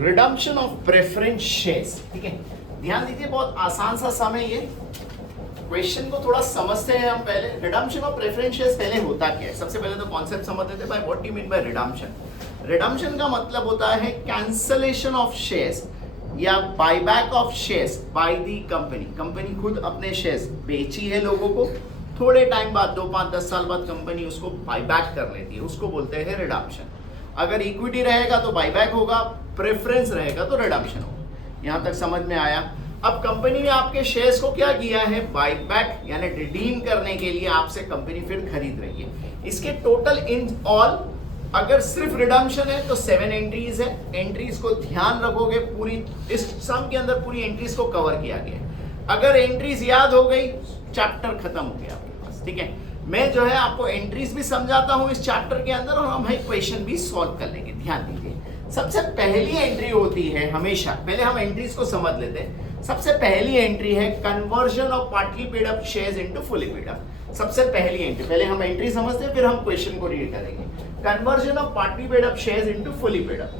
Redemption of preference shares. ठीक है, ध्यान दीजिए, बहुत आसान सा समय ये। क्वेश्चन को थोड़ा समझते हैं हम पहले। रिडम्पशन ऑफ प्रेफरेंस शेयर्स पहले होता क्या है? सबसे पहले तो कॉन्सेप्ट समझ लेते हैं भाई, what do you mean by redemption. Redemption का मतलब होता है कैंसलेशन ऑफ शेयर्स या buyback of shares by the company. Company खुद अपने शेयर्स बेची है लोगों को, थोड़े टाइम बाद 2, 5, 10 साल बाद कंपनी उसको बायबैक कर लेती है, उसको बोलते हैं रिडम्पशन। अगर इक्विटी रहेगा तो बायबैक होगा, प्रेफरेंस रहेगा तो रिडम्पशन होगा। यहां तक समझ में आया? अब कंपनी ने आपके शेयर्स को क्या किया है? बायबैक यानी रिडीम करने के लिए आपसे कंपनी फिर खरीद रही है। इसके टोटल इन ऑल अगर सिर्फ रिडम्पशन है तो 7 एंट्रीज है। एंट्रीज को ध्यान रखोगे, पूरी इस सम के अंदर पूरी एंट्रीज को कवर किया गया। अगर एंट्रीज याद हो गई, चैप्टर खत्म हो गया आपके पास। ठीक है, मैं जो है आपको एंट्रीज भी समझाता हूं इस चैप्टर के अंदर, और हम क्वेश्चन भी सॉल्व कर लेंगे। ध्यान दीजिए, सबसे पहली एंट्री होती है हमेशा, पहले हम एंट्रीज को समझ लेते हैं। सबसे पहली एंट्री है conversion of partly paid up shares into fully paid up. सबसे पहली एंट्री, पहले हम एंट्री समझते हैं फिर हम क्वेश्चन को रीड करेंगे। Conversion of partly paid up shares into fully paid up.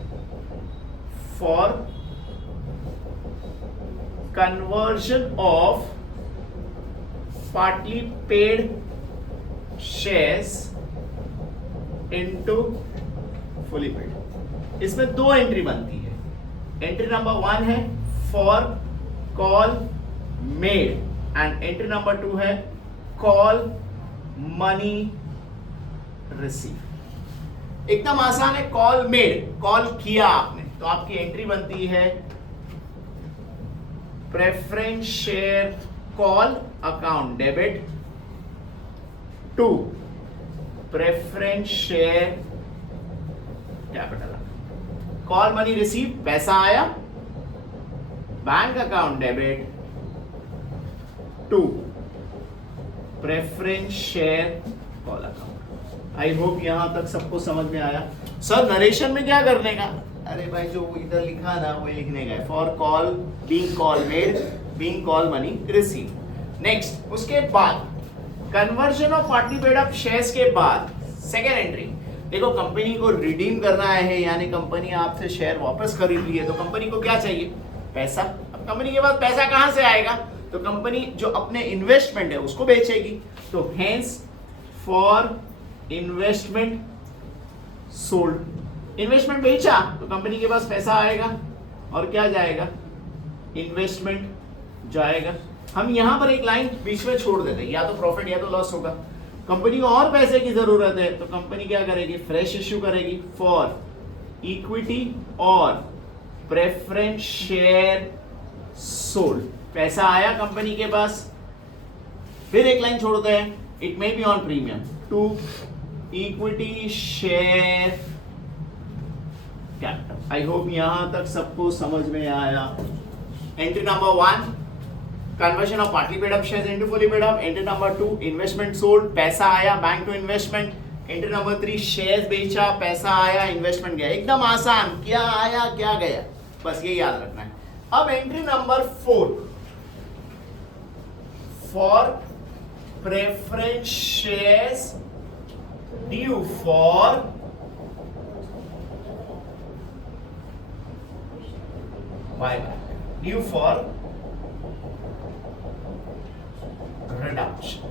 For conversion of partly paid shares into fully paid, इसमें 2 एंट्री बनती है। एंट्री नंबर 1 है for call made and entry number 2 है कॉल मनी रिसीव। एकदम आसान है। Call made, call किया आपने, तो आपकी एंट्री बनती है preference share call account debit to preference share capital. Call money receive, पैसा आया, bank account debit to preference share call account. I hope यहां तक सबको समझ में आया। सर नरेशन में क्या करने का? अरे भाई जो इधर लिखा ना वो लिखने का है, for call being call made being call money receive. Next, उसके बाद conversion of partly paid up shares के बाद सेकेंड एंट्री। देखो, कंपनी को रिडीम करना है, यानी कंपनी आपसे शेयर वापस खरीद ली है, तो कंपनी को क्या चाहिए? पैसा। अब कंपनी के पास पैसा कहां से आएगा? तो कंपनी जो अपने इन्वेस्टमेंट है उसको बेचेगी। तो hence for investment sold, investment बेचा तो कंपनी के पास पैसा आएगा और क्या जाएगा? इन्वेस्टमेंट जाएगा। हम यहां पर एक लाइन बीच में छोड़ देते हैं, या तो प्रॉफिट या तो लॉस होगा। कंपनी को और पैसे की जरूरत है तो कंपनी क्या करेगी? फ्रेश इश्यू करेगी फॉर इक्विटी और प्रेफरेंस शेयर सोल्ड। पैसा आया कंपनी के पास, फिर एक लाइन छोड़ते हैं, it may be on premium to equity share capital. I hope यहां तक सबको समझ में आया। Entry number 1 conversion of partly paid up shares into fully paid up. Entry number 2 investment sold, पैसा आया, bank to investment. Entry number 3 shares बेचा, पैसा आया, इन्वेस्टमेंट गया। एकदम आसान, क्या आया क्या गया, बस ये याद रखना है। अब entry number 4 for preference shares due for buyback, due for redemption.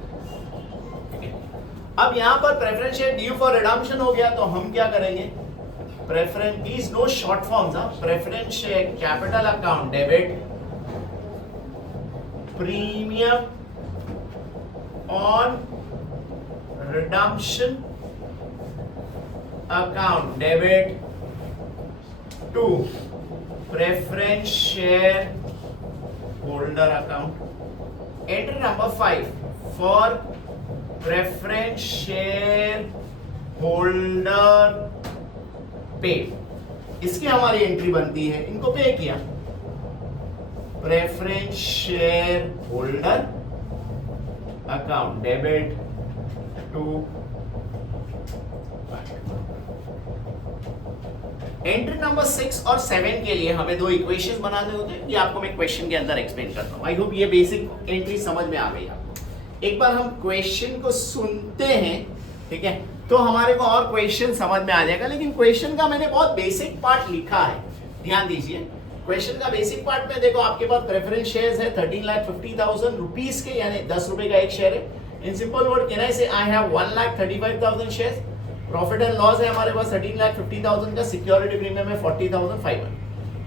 अब यहां पर preference share due for redemption हो गया, तो हम क्या करेंगे? Preference, please no short forms, preference share capital account debit premium on redemption account debit to preference shareholder account. Entry number 5 for preference shareholder pay, इसकी हमारी एंट्री बनती है, इनको पे किया, preference shareholder account debit to. Entry number 6 और 7 के लिए हमें 2 इक्वेशंस बनाने होते हैं, ये आपको मैं क्वेश्चन के अंदर एक्सप्लेन करता हूं। आई होप ये बेसिक एंट्री समझ में आ गई आपको। एक बार हम क्वेश्चन को सुनते हैं, ठीक है, तो हमारे को और क्वेश्चन समझ में आ जाएगा। लेकिन क्वेश्चन का मैंने बहुत बेसिक पार्ट लिखा है, ध्यान दीजिए क्वेश्चन का बेसिक पार्ट में देखो आपके पास प्रेफरेंस शेयर्स है 13,50,000 रुपीस के, यानी 10 रुपए का एक शेयर है। In simple word can I say I have 1,35,000 shares. Profit and loss है हमारे पास 13,50,000 का, सिक्योरिटी प्रीमियम है 40,500,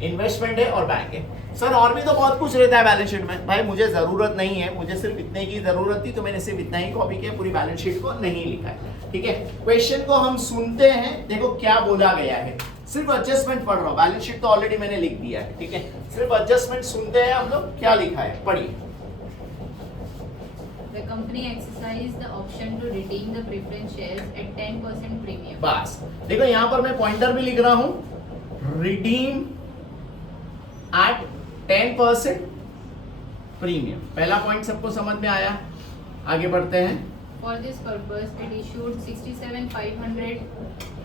इन्वेस्टमेंट है और बैंक है। सर और भी तो बहुत कुछ रहता है बैलेंस शीट में। भाई मुझे जरूरत नहीं है, मुझे सिर्फ इतने की जरूरत थी तो मैंने सिर्फ इतना ही कॉपी किया, पूरी बैलेंस शीट को नहीं लिखा है। ठीक है, क्वेश्चन को हम सुनते हैं, देखो क्या बोला गया है। सिर्फ एडजस्टमेंट पढ़ रहा हूं, बैलेंस शीट तो ऑलरेडी मैंने लिख दिया है। ठीक है, सिर्फ एडजस्टमेंट सुनते हैं हम लोग, क्या लिखा है पढ़िए। The company exercised the option to redeem the preference shares at 10% premium. बस देखो यहाँ पर मैं पॉइंटर भी लिख रहा हूं, रिडीम एट 10% प्रीमियम। पहला पॉइंट सबको समझ में आया, आगे बढ़ते हैं। For this purpose, it issued 67,500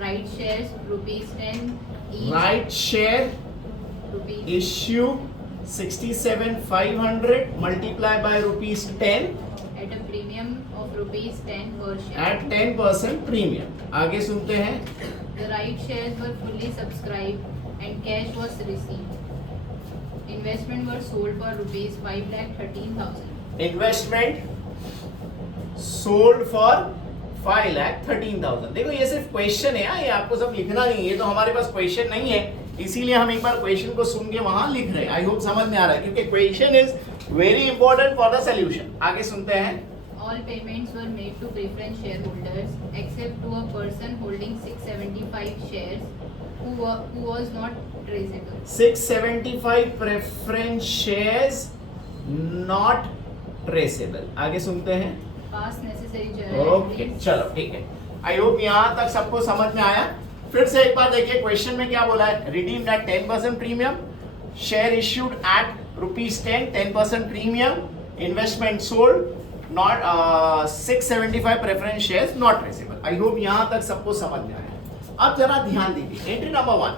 right shares, rupees 10 each. Right share Rupees issue 67,500 multiply by rupees 10 at a premium of rupees 10 per share. At 10% premium. आगे सुनते हैं। The right shares were fully subscribed and cash was received. Investment were sold for rupees 5,13,000. Investment sold for 5,13,000। देखो ये सिर्फ question है, ये आपको सब लिखना नहीं है, ये तो हमारे पास क्वेश्चन नहीं है, इसीलिए हम एक बार क्वेश्चन को सुन के वहां लिख रहे हैं। आई होप समझ में आ रहा है, क्योंकि question is very important for the solution. आगे सुनते हैं। All payments were made to preference shareholders except to a person holding 675 shares who was not traceable. 675 preference shares not traceable. आगे सुनते हैं। Past necessary okay journals. चलो ठीक है, I hope यहाँ तक सबको समझ में आया। फिर से एक बार देखिए क्वेश्चन में क्या बोला है, redeemed eight 10% premium, share issued at rupees 10% premium, investment sold, not 675 preference shares not traceable. I hope यहाँ तक सबको समझ में आया। अब जरा ध्यान दीजिए, entry number 1,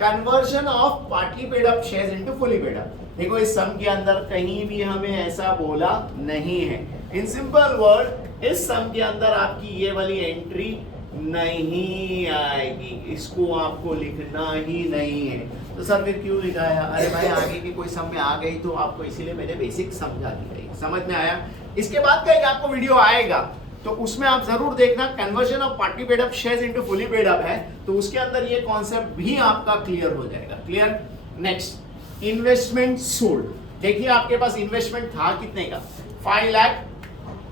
conversion of partly paid up shares into fully paid up. देखो इस सम के अंदर कहीं भी हमें ऐसा बोला नहीं है। इन सिंपल वर्ड इस सम के अंदर आपकी ये वाली एंट्री नहीं आएगी, इसको आपको लिखना ही नहीं है। तो सर फिर क्यों लिखा है? अरे भाई आगे की कोई सम में आ गई तो आपको इसीलिए मैंने बेसिक समझा दी गई। समझ में आया? इसके बाद का एक आपको वीडियो आएगा तो उसमें आप जरूर देखना, conversion of partly paid up shares into fully paid up है, तो उसके अंदर ये कॉन्सेप्ट भी आपका क्लियर हो जाएगा। क्लियर? Next, investment sold. देखिए आपके पास इन्वेस्टमेंट था कितने का? 5 लाख।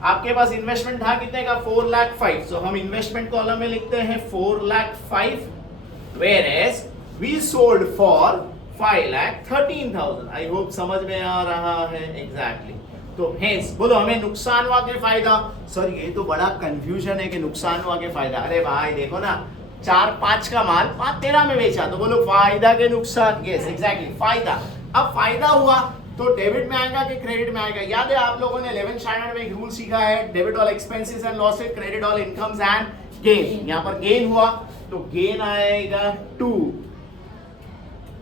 आपके पास इन्वेस्टमेंट था कितने का? 4,05,000। सो हम इन्वेस्टमेंट कॉलम में लिखते हैं 4,05,000, whereas we sold for 5,13,000। I hope समझ में आ रहा है। एग्जैक्टली तो हेंस बोलो हमें नुकसान हुआ के फायदा? सर ये तो बड़ा कंफ्यूजन है कि नुकसान हुआ के फायदा। अरे भाई देखो ना, 4-5 का माल 5-13 में बेचा, तो बोलो फायदा के नुकसान। यस एग्जैक्टली फायदा। अब फायदा हुआ तो डेबिट में आएगा कि क्रेडिट में आएगा? याद है आप लोगों ने 11th स्टैंडर्ड में एक रूल सीखा है, debit all expenses and losses, credit all incomes and gain. यहाँ पर गेन हुआ तो गेन आएगा to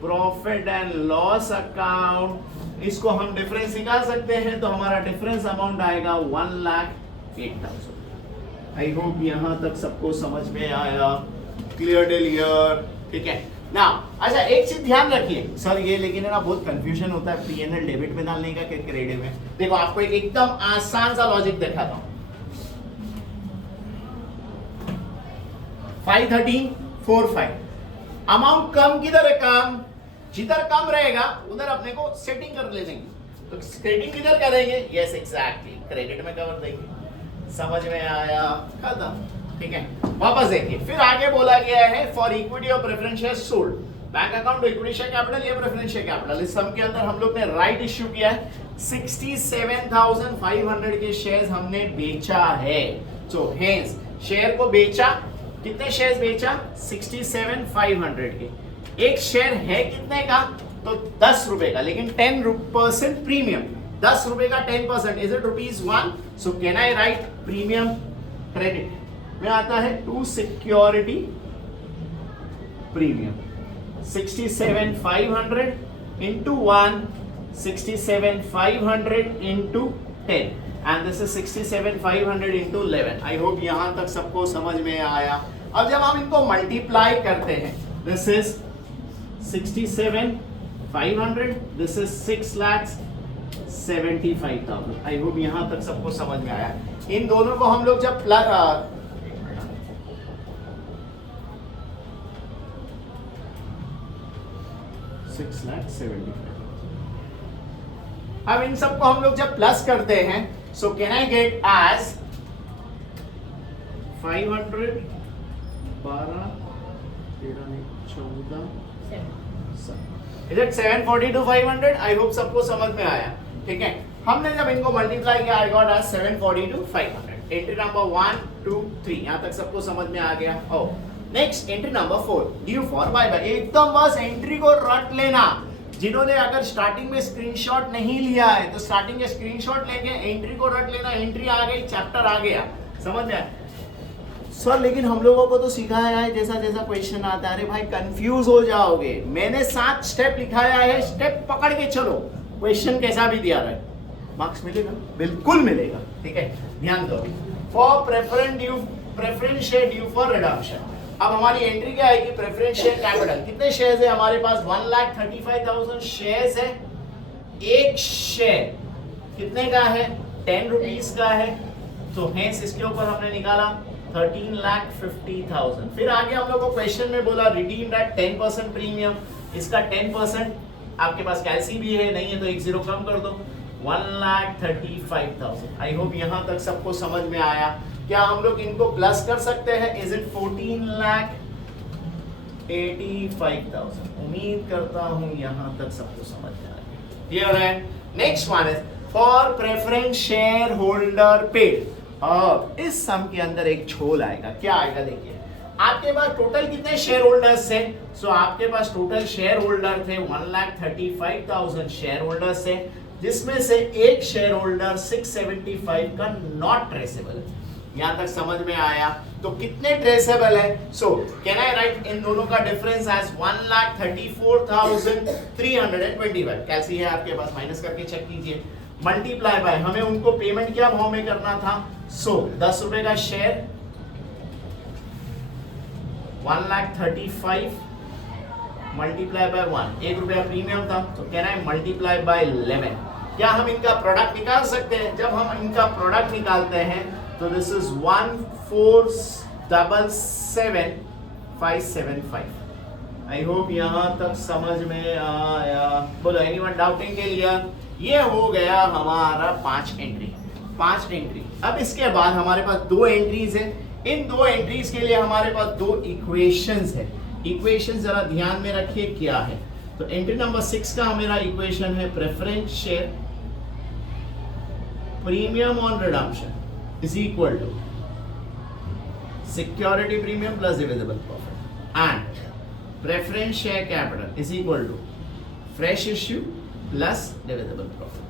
profit and loss account. इसको हम डिफरेंस निकाल सकते हैं, तो हमारा डिफरेंस अमाउंट आएगा 1,08,000। आई होप यहां तक सबको समझ में आया। Clear clear? ठीक है ना। अच्छा एक चीज ध्यान रखिए, सर ये लेकिन है ना बहुत कंफ्यूजन होता है P&L डेबिट में डालने का कि क्रेडिट में। देखो आपको एक एकदम आसान सा लॉजिक दिखाता हूं। 513,45 अमाउंट कम किधर है? कम जिधर कम रहेगा उधर अपने को सेटिंग कर ले देंगे, तो सेटिंग किधर करेंगे? यस एग्जैक्टली क्रेडिट में कर देंगे। समझ में आया? खत्म। ठीक है, वापस देखिए फिर आगे बोला गया है फॉर इक्विटी और preference share sold, bank account to equity share capital, ये प्रेफरेंस शेयर कैपिटल। इस सम के अंदर हम लोग ने राइट इश्यू किया है, 67,500 के शेयर्स हमने बेचा है। सो हेंस शेयर को बेचा, कितने शेयर्स बेचा? 67,500 के। एक शेयर है कितने का? तो 10 रुपए का, लेकिन 10% प्रीमियम। 10 रुपए का 10% is it ₹1? So can I right premium credit में आता है to security premium 67,500 into 1, 67,500 into 10 and this is 67,500 into 11। I hope यहां तक सबको समझ में आया। अब जब हम इनको मल्टीप्लाई करते हैं, this is 67,500, this is 6,75,000। I hope यहां तक सबको समझ में आया। इन दोनों को हम लोग जब प्लस 6,75,000, अब इन सबको हम लोग जब प्लस करते हैं, so can I get as 500, 12, 13, 14, is it 742 500? I hope सबको समझ में आया। ठीक है, हमने जब इनको मल्टीप्लाई किया, I got as 742 500। Entry number 1 2 3 यहां तक सबको समझ में आ गया। Oh next entry number 4, due for bye bye. एकदम बस एंट्री को रट लेना। जिन्होंने अगर स्टार्टिंग में स्क्रीनशॉट नहीं लिया है तो स्टार्टिंग में स्क्रीनशॉट लेके एंट्री को रट लेना। एंट्री आ गई, चैप्टर आ गया, समझ में आया? सर लेकिन हम लोगों को तो सिखाया है जैसा जैसा क्वेश्चन आता है। अरे भाई कंफ्यूज हो जाओगे। मैंने 7 स्टेप लिखाया है, स्टेप पकड़ के चलो। क्वेश्चन कैसा भी दिया रहे, मार्क्स मिलेगा, बिल्कुल मिलेगा। ठीक है, ध्यान दो। For preference share due for redemption. अब हमारी एंट्री क्या आएगी? Preference share capital. कितने शेयर्स है हमारे पास? 1,35,000 शेयर्स है। एक शेयर कितने का है? 10 रुपीज का है। तो हेंस इसके ऊपर हमने निकाला 13,50,000। फिर आगे हम लोग को क्वेश्चन में बोला रिडीम एट 10% प्रीमियम। इसका 10% आपके पास कैलसी भी है, नहीं है तो एक जीरो कम कर दो, 1,35,000। आई होप यहां तक सबको समझ में आया। क्या हम लोग इनको प्लस कर सकते हैं? Is it 14,85,000? उम्मीद करता हूं यहां तक सबको समझ में आया। क्लियर है? Next one is for preference share holder paid. अब इस सम के अंदर एक छोल आएगा। क्या आएगा? देखिए आपके पास टोटल कितने शेयर होल्डर्स थे? सो आपके पास टोटल शेयर होल्डर थे 1,35,000 शेयर होल्डर्स थे, जिसमें से एक शेयर होल्डर 675 का नॉट ट्रेसेबल। यहां तक समझ में आया? तो कितने ट्रेसेबल है? सो कैन आई राइट इन दोनों का डिफरेंस एज 1,34,325। कैलसी है आपके पास, माइनस करके चेक कीजिए। मल्टीप्लाई बाय, हमें उनको पेमेंट क्या भाव में करना था? सो 10 रुपए का शेयर 1,35,000 मल्टीप्लाई बाय 1, 1 रुपया प्रीमियम था। तो कैन आई मल्टीप्लाई बाय 11। क्या हम इनका प्रोडक्ट निकाल सकते हैं? जब हम इनका प्रोडक्ट निकालते हैं तो दिस इज 1,477,575। आई होप यहां तक समझ में आया। बोलो एनीवन डाउटिंग के लिए? ये हो गया हमारा 5 एंट्री। अब इसके बाद हमारे पास 2 एंट्रीज है। इन 2 एंट्रीज के लिए हमारे पास 2 इक्वेशंस है। इक्वेशन जरा ध्यान में रखिए क्या है। तो एंट्री नंबर 6 का मेरा इक्वेशन है preference share premium on redemption is equal to security premium plus divisible profit and preference share capital is equal to fresh issue plus divisible profit.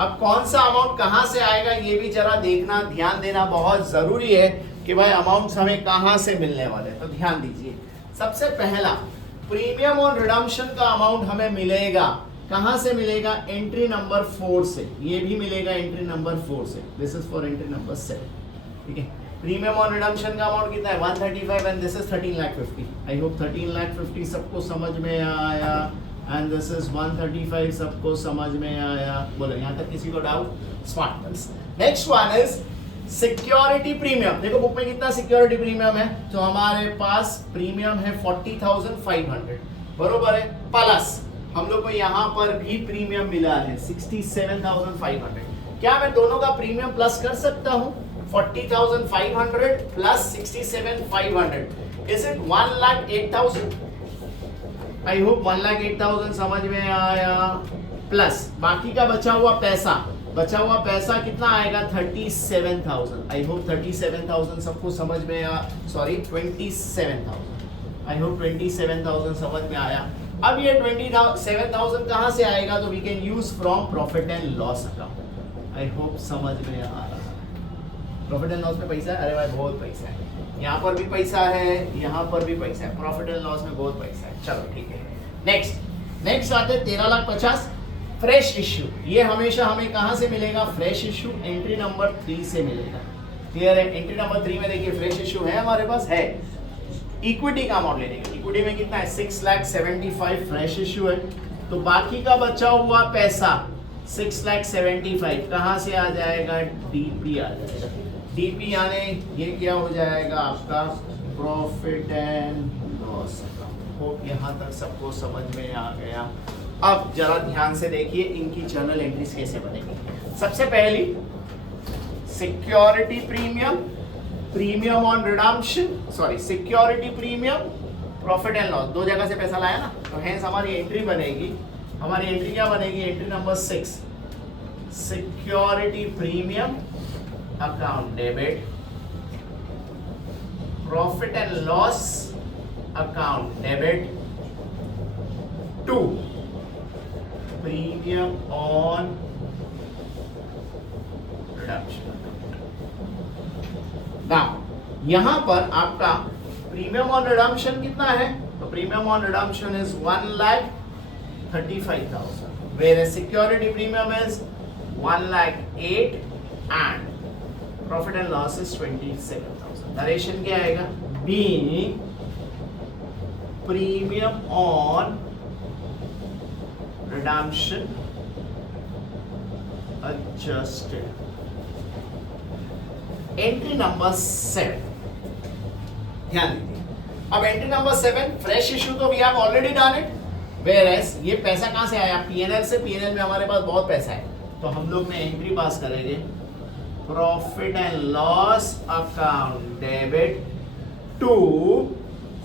अब कौन सा अमाउंट कहां से आएगा ये भी जरा देखना, ध्यान देना बहुत जरूरी है कि भाई अमाउंट्स हमें कहां से मिलने वाले हैं। तो ध्यान दीजिए, सबसे पहला प्रीमियम ऑन रिडम्पशन का अमाउंट हमें मिलेगा। कहां से मिलेगा? एंट्री नंबर 4 से। ये भी मिलेगा एंट्री नंबर 4 से। This is for entry number 7। ठीक है, प्रीमियम ऑन रिडम्पशन का अमाउंट कितना है? 135 and this is 13,50,000। I hope 13,50,000 सबको समझ में आया एंड दिस इज 135 सबको समझ में आया। बोलो यहां तक किसी को doubt? Smart girls. Next one is security premium. देखो बुक में कितना सिक्योरिटी प्रीमियम है? तो हमारे पास प्रीमियम है 40,500, बरोबर है। प्लस हम लोग को यहाँ पर भी प्रीमियम मिला है 67,500। क्या मैं दोनों का प्रीमियम प्लस कर सकता हूँ? 40,500 plus 67,500 is it 1,08,000? I hope 1,08,000 समझ में आया। प्लस बाकी का बचा हुआ पैसा कितना आएगा? 37,000। आई होप 37,000 सबको समझ में आया। सॉरी 27,000। आई होप 27,000 समझ में आया। अब ये 27,000 कहां से आएगा? तो we can use from profit and loss account. I hope समझ में आ रहा है। प्रॉफिट एंड लॉस में पैसा है? अरे भाई बहुत पैसा है। यहाँ पर भी पैसा है, यहाँ पर भी पैसा है। प्रॉफिट एंड लॉस में बहुत पैसा है। चलो ठीक है, नेक्स्ट आते 13,50,000 फ्रेश इश्यू। ये हमेशा हमें कहां से मिलेगा? फ्रेश इश्यू एंट्री नंबर 3 से मिलेगा। क्लियर है? एंट्री नंबर 3 में देखिए फ्रेश इश्यू है हमारे पास, है। इक्विटी का अमाउंट लेने का, इक्विटी में कितना है 6,75,000 फ्रेश इश्यू है, तो बाकी का बचा हुआ पैसा 6,75,000 कहां से आ जाएगा, डीपी आ जाएगा। डीपी यानी ये क्या हो जाएगा आपका profit and loss account. Hope यहां तक सबको समझ में आ गया। अब जरा ध्यान से देखिए इनकी जर्नल एंट्रीज कैसे बनेगी। सबसे पहली security premium, premium on redemption, sorry security premium, profit and loss, दो जगह से पैसा लाया ना, तो हेंस हमारी एंट्री बनेगी, हमारी एंट्री क्या बनेगी, entry number 6 security premium account debit, profit and loss account debit, 2 premium on redemption. Now यहां पर आपका प्रीमियम ऑन रिडम्पशन कितना है, तो premium on redemption is 1,35,000, whereas security premium is 1,08,000 and profit and loss is 27,000. Narration क्या आएगा, being premium on redemption adjusted. Entry number 7, ध्यान दीजिए। अब एंट्री नंबर 7 फ्रेश इशू, तो we have already done it, whereas ये पैसा कहां से आया, पीएनएल से। पीएनएल में हमारे पास बहुत पैसा है, तो हम लोग ने एंट्री पास करेंगे profit and loss account debit to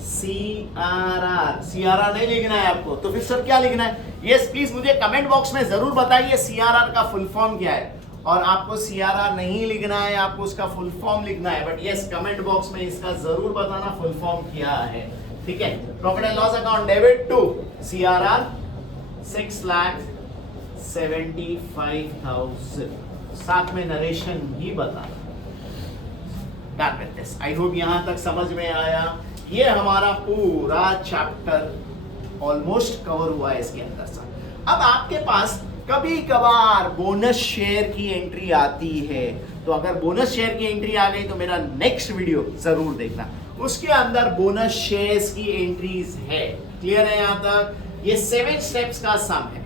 CRR. CRR नहीं लिखना है आपको, तो फिर सर क्या लिखना है, यस प्लीज मुझे कमेंट बॉक्स में जरूर बताइए सीआरआर का फुल फॉर्म क्या है। और आपको सीआरआर नहीं लिखना है, आपको उसका फुल फॉर्म लिखना है, बट यस कमेंट बॉक्स में इसका जरूर बताना फुल फॉर्म क्या है, ठीक है। Profit and loss account debit to CRR 6,75,000, साथ में नरेशन भी बताना। Done with this, I hope यहां तक समझ में आया। ये हमारा पूरा चैप्टर ऑलमोस्ट कवर हुआ है इसके अंदर से। अब आपके पास कभी कभार बोनस शेयर की एंट्री आती है, तो अगर बोनस शेयर की एंट्री आ गई तो मेरा नेक्स्ट वीडियो जरूर देखना, उसके अंदर बोनस शेयर्स की एंट्रीज है। क्लियर है यहां तक, ये 7 स्टेप्स का सम है।